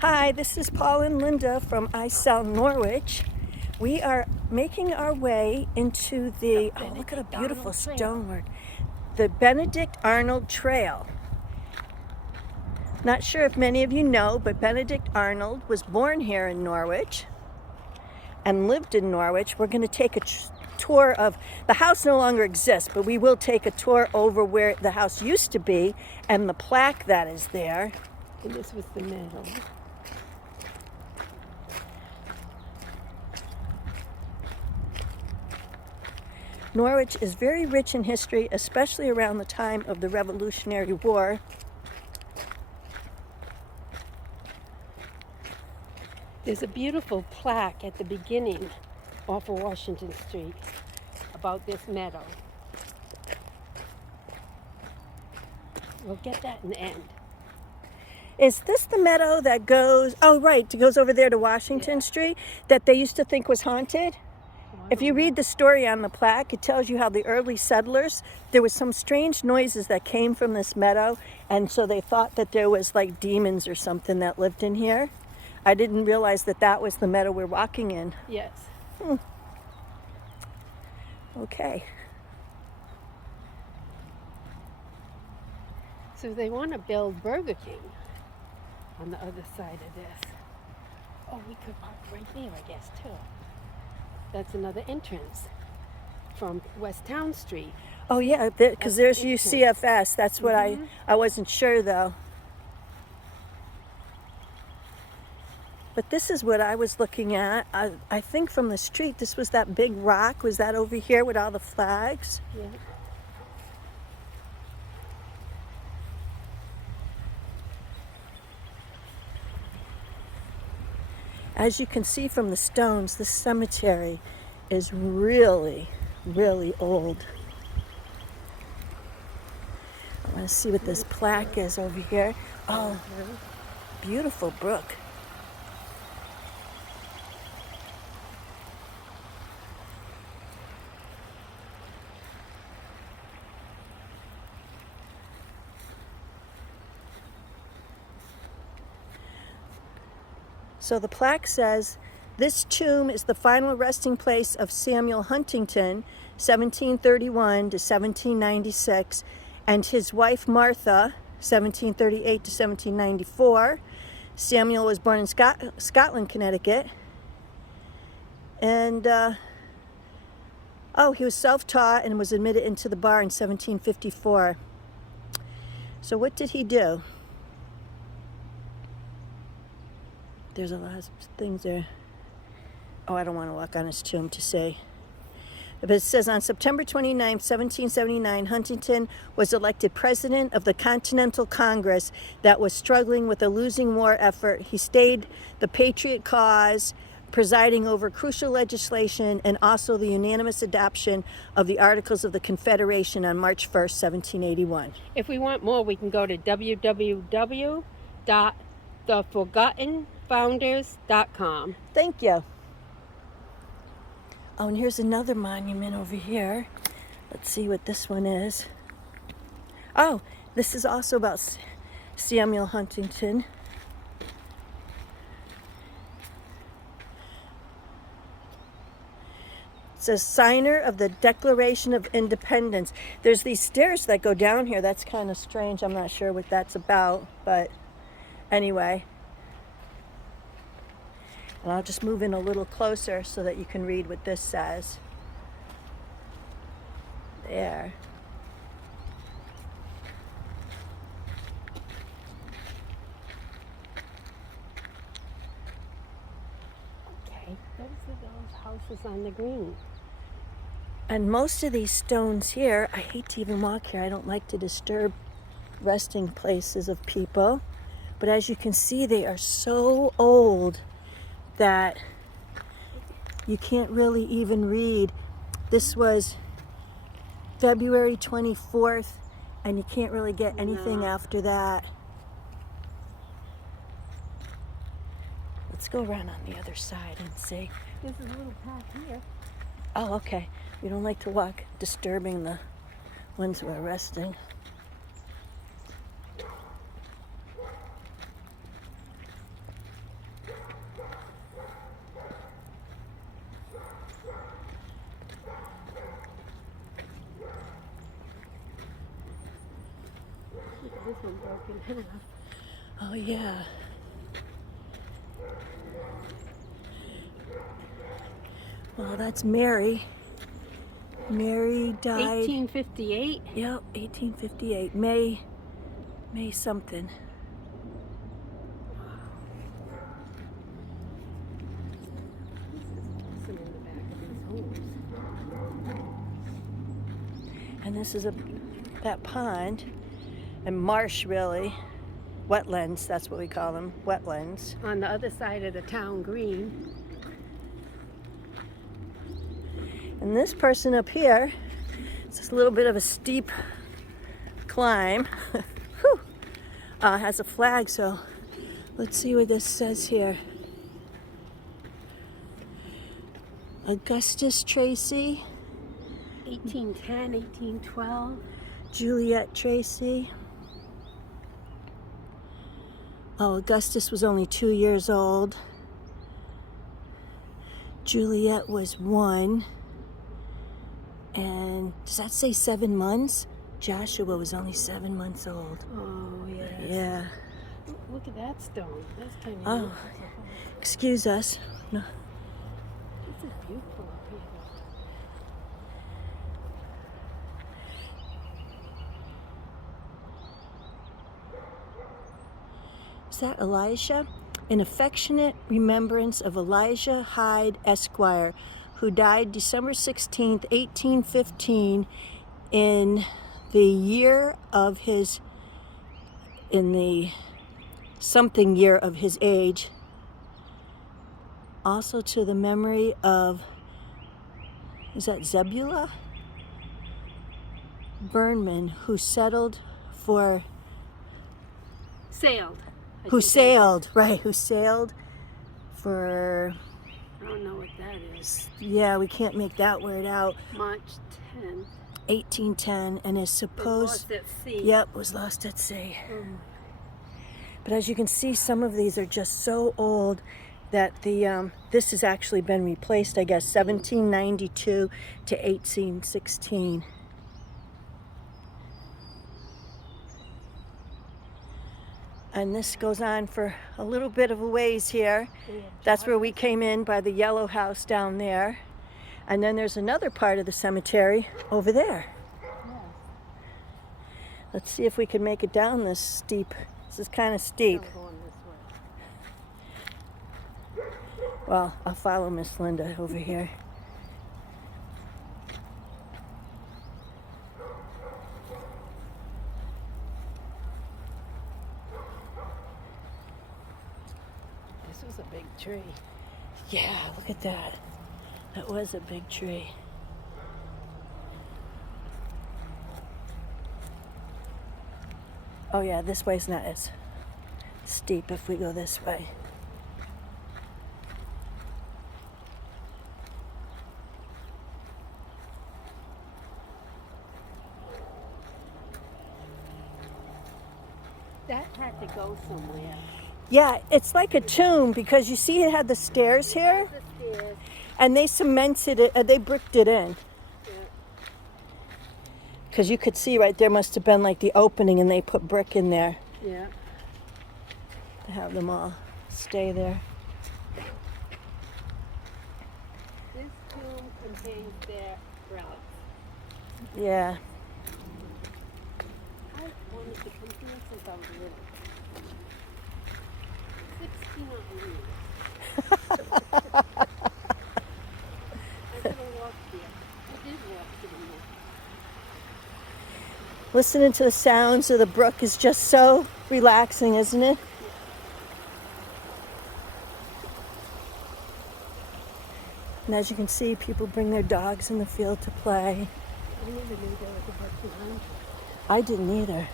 Hi, this is Paul and Linda from iSouth Norwich. We are making our way into the, oh, look at the beautiful stonework, the Benedict Arnold Trail. Not sure if many of you know, but Benedict Arnold was born here in Norwich and lived in Norwich. We're going to take a tour of, the house no longer exists, but we will take a tour over where the house used to be and the plaque that is there. And this was the medal. Norwich is very rich in history, especially around the time of the Revolutionary War. There's a beautiful plaque at the beginning off of Washington Street about this meadow. We'll get that in the end. Is this the meadow that goes, oh right, it goes over there to Washington Street, that they used to think was haunted? If you read the story on the plaque, it tells you how the early settlers, there was some strange noises that came from this meadow, and so they thought that there was like demons or something that lived in here. I didn't realize that that was the meadow we're walking in. Yes. Okay. So they want to build Burger King on the other side of this. Oh, we could park right there, I guess, too. That's another entrance from West Town Street. Oh yeah, because there's UCFS. That's what I wasn't sure though. But this is what I was looking at. I think from the street, this was that big rock. Was that over here with all the flags? Yeah. As you can see from the stones, this cemetery is really, really old. I want to see what this plaque is over here. Oh, beautiful brook. So the plaque says, this tomb is the final resting place of Samuel Huntington, 1731 to 1796, and his wife Martha, 1738 to 1794. Samuel was born in Scotland, Connecticut. And, he was self-taught and was admitted into the bar in 1754. So what did he do? There's a lot of things there. Oh, I don't want to walk on his tomb to say. But it says on September 29, 1779, Huntington was elected president of the Continental Congress that was struggling with a losing war effort. He stayed the patriot cause, presiding over crucial legislation and also the unanimous adoption of the Articles of the Confederation on March 1st, 1781. If we want more, we can go to www.thefogottenfounders.com. Thank you. Oh, and here's another monument over here. Let's see what this one is. Oh, this is also about Samuel Huntington. It says signer of the Declaration of Independence. There's these stairs that go down here. That's kind of strange. I'm not sure what that's about, but anyway. And I'll just move in a little closer so that you can read what this says. There. Okay, those are those houses on the green. And most of these stones here, I hate to even walk here. I don't like to disturb resting places of people. But as you can see, they are so old that you can't really even read. This was February 24th, and you can't really get anything after that. Let's go around on the other side and see. There's a little path here. Oh, okay. We don't like to walk disturbing the ones who are resting. one broke in half. Oh, yeah. Well, that's Mary. Mary died. 1858. Yep, 1858. May something. This is awesome in the back of these homes. And this is that pond and marsh, really. Wetlands, that's what we call them, wetlands. On the other side of the town green. And this person up here, it's just a little bit of a steep climb, Whew. Has a flag, so let's see what this says here. Augustus Tracy, 1810, 1812. Juliet Tracy. Oh, Augustus was only 2 years old. Juliet was 1. And does that say 7 months? Joshua was only 7 months old. Oh, yes. Yeah. Look at that stone. That's kind of Oh, excuse us. No. This is beautiful up here. Is that Elisha? An affectionate remembrance of Elijah Hyde, Esquire, who died December 16th, 1815, in the year of his, in the something year of his age. Also to the memory of, is that Zebullah? Burnman, who settled for, Sailed. who sailed for, I don't know what that is. yeah, we can't make that word out. March 10th. 1810, and is supposed, Lost at sea. yep, was lost at sea. Oh. But as you can see, some of these are just so old that the this has actually been replaced, I guess, 1792 to 1816. And this goes on for a little bit of a ways here. That's where we came in by the yellow house down there. And then there's another part of the cemetery over there. Yes. Let's see if we can make it down this steep. This is kind of steep. I'm going this way. Well, I'll follow Miss Linda over here. This was a big tree. Yeah, look at that. That was a big tree. Oh yeah, this way's not as steep if we go this way. That had to go somewhere. Yeah, it's like a tomb because you see it had the stairs here, The stairs. and they cemented it, they bricked it in. Yeah. Because you could see right there must have been like the opening, and they put brick in there Yeah. to have them all stay there. This tomb contains their relics. Yeah. I wanted to come here since I was little. 69 years. I could have walked here. I did walk to the mill. Listening to the sounds of the brook is just so relaxing, isn't it? And as you can see, people bring their dogs in the field to play. I never knew there was a brook behind you. I didn't either.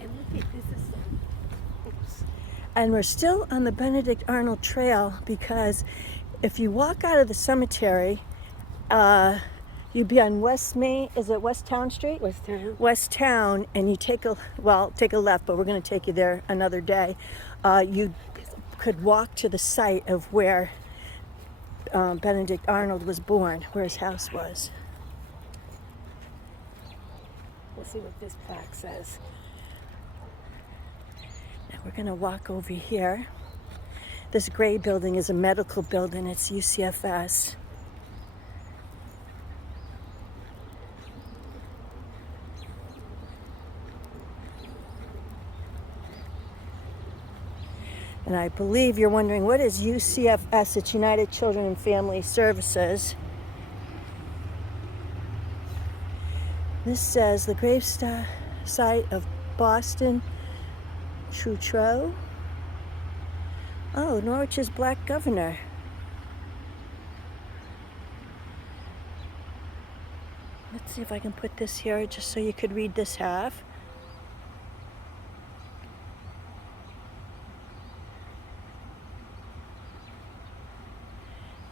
And look at this is so. Oops. And we're still on the Benedict Arnold Trail because if you walk out of the cemetery, you'd be on West Main, is it West Town Street? West Town. West Town, and you take a left, but we're going to take you there another day. You could walk to the site of where Benedict Arnold was born, where his house was. We'll see what this plaque says. Now we're gonna walk over here. This gray building is a medical building. It's UCFS. And I believe you're wondering, what is UCFS? It's United Children and Family Services. This says the grave site of Boston Troutreau. Oh, Norwich's black governor. Let's see if I can put this here just so you could read this half.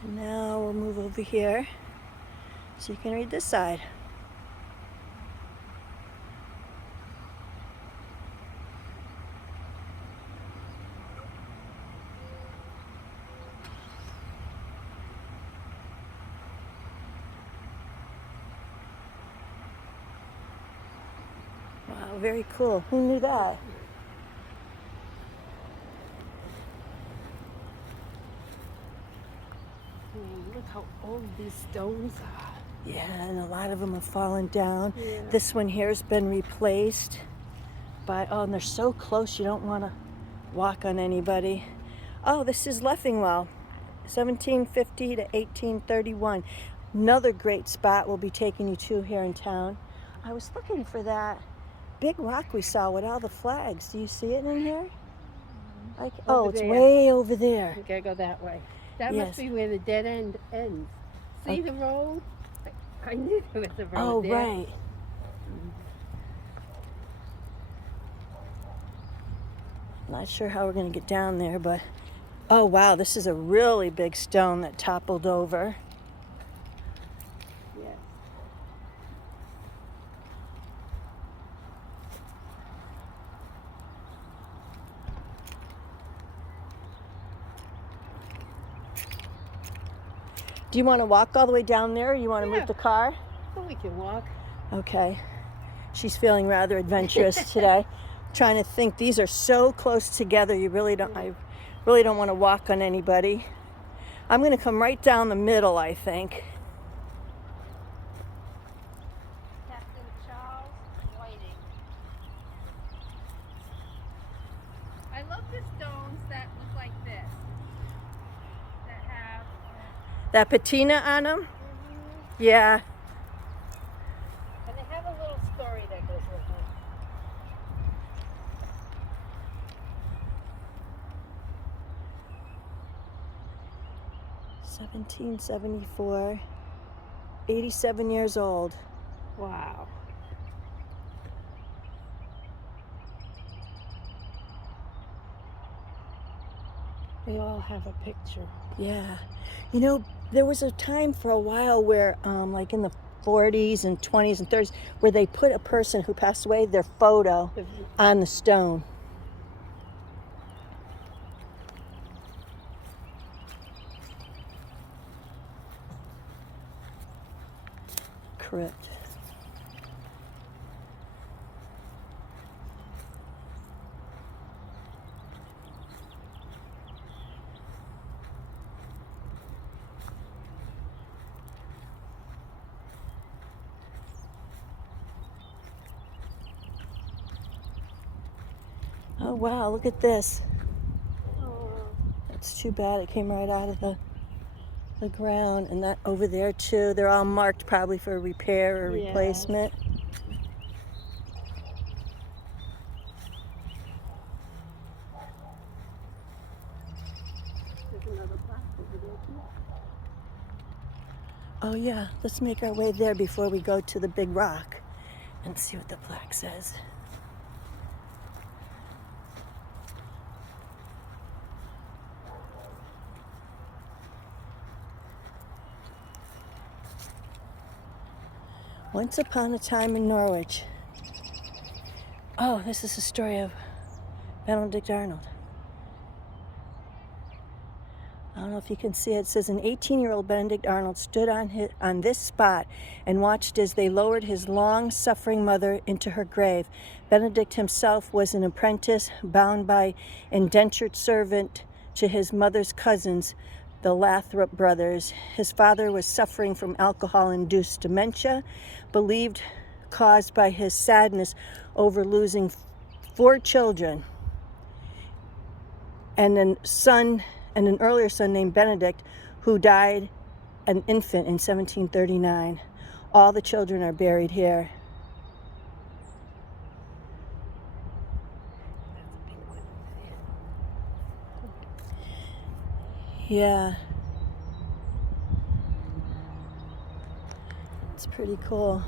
And now we'll move over here so you can read this side. Wow, very cool. Who knew that? Look how old these stones are. Yeah, and a lot of them have fallen down. Yeah. This one here has been replaced by, oh, and they're so close you don't want to walk on anybody. Oh, this is Leffingwell, 1750 to 1831. Another great spot we'll be taking you to here in town. I was looking for that big rock we saw with all the flags. Do you see it in here? Like, oh, it's there. way over there. We gotta go that way. That Yes. must be where the dead end ends. See Okay. the road? I knew there was a road Oh, there. right. Not sure how we're going to get down there, but oh wow, this is a really big stone that toppled over. Yes. Do you want to walk all the way down there, or you want to Yeah. move the car? Well, we can walk. Okay. She's feeling rather adventurous today. Trying to think, these are so close together. I really don't want to walk on anybody. I'm going to come right down the middle, I think. Captain Charles Whiting. I love the stones that look like this. That have... That patina on them? Yeah. And they have a little story that goes with them. $1774. 87 years old. Wow. They all have a picture. Yeah. You know, there was a time for a while where, like in the 40s and 20s and 30s, where they put a person who passed away, their photo, on the stone. Crypt. Oh wow, look at this. Oh. It's too bad it came right out of the ground. And that over there too, they're all marked probably for repair or Yes. replacement. There's another plaque over there too. Oh yeah, let's make our way there before we go to the big rock and see what the plaque says. Once upon a time in Norwich. Oh, this is the story of Benedict Arnold. I don't know if you can see it. It says an 18-year-old Benedict Arnold stood on this spot and watched as they lowered his long-suffering mother into her grave. Benedict himself was an apprentice bound by indentured servant to his mother's cousins, the Lathrop brothers. His father was suffering from alcohol-induced dementia, believed caused by his sadness over losing 4 children, and an earlier son named Benedict, who died an infant in 1739. All the children are buried here. Yeah. It's pretty cool.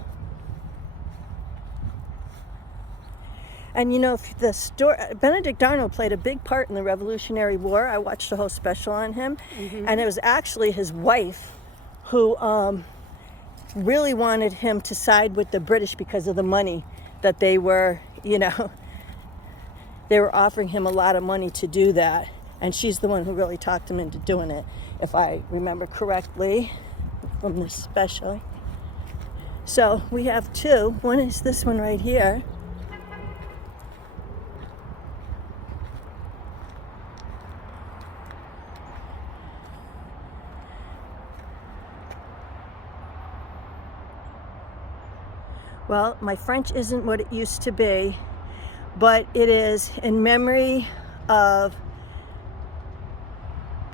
And you know, Benedict Arnold played a big part in the Revolutionary War. I watched a whole special on him. And it was actually his wife who really wanted him to side with the British because of the money that they were, they were offering him a lot of money to do that. And she's the one who really talked him into doing it, if I remember correctly from this special. So we have 2. One is this one right here. Well, my French isn't what it used to be, but it is in memory of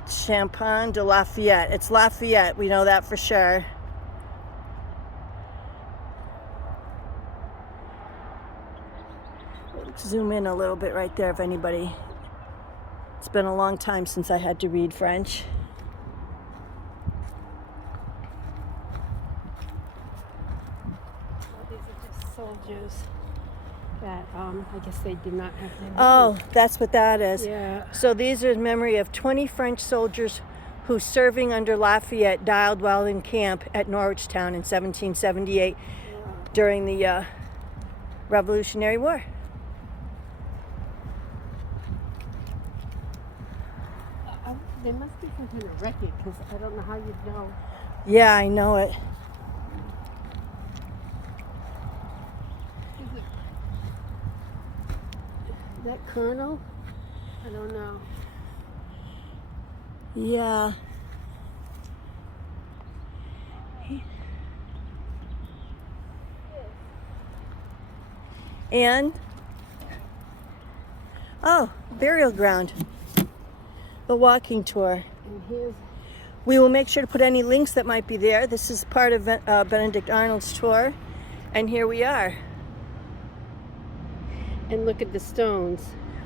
Champagne de Lafayette. It's Lafayette, we know that for sure. Zoom in a little bit right there if anybody. It's been a long time since I had to read French. Soldiers that I guess they did not have their Oh, that's what that is. Yeah. So these are in memory of 20 French soldiers who, serving under Lafayette, died while in camp at Norwichtown in 1778 during the Revolutionary War. There must be some kind of record because I don't know how you'd know. Yeah, I know it. That Colonel? I don't know. Yeah. And, oh, burial ground. The walking tour. And here's... We will make sure to put any links that might be there. This is part of Benedict Arnold's tour. And here we are. And look at the stones.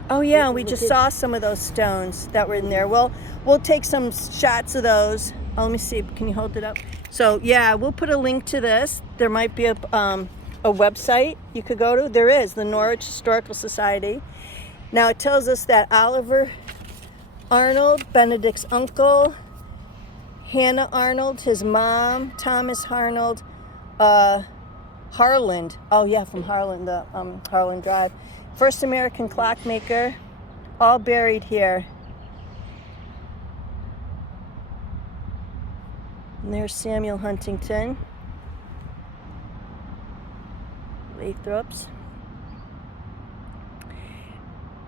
Oh yeah, we just saw some of those stones that were in there. We'll take some shots of those. Oh, let me see. Can you hold it up? So yeah, we'll put a link to this. There might be a website you could go to. There is, the Norwich Historical Society. Now it tells us that Oliver Arnold, Benedict's uncle, Hannah Arnold, his mom, Thomas Arnold, Harland. Oh yeah, from Harland, the Harland Drive. First American clockmaker, all buried here. And there's Samuel Huntington. Lathrops.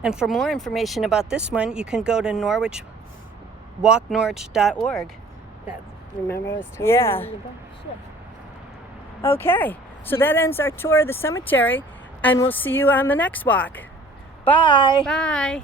And for more information about this one, you can go to walknorwich.org. Remember I was telling Yeah. you about? Sure. Okay, so that ends our tour of the cemetery, and we'll see you on the next walk. Bye. Bye.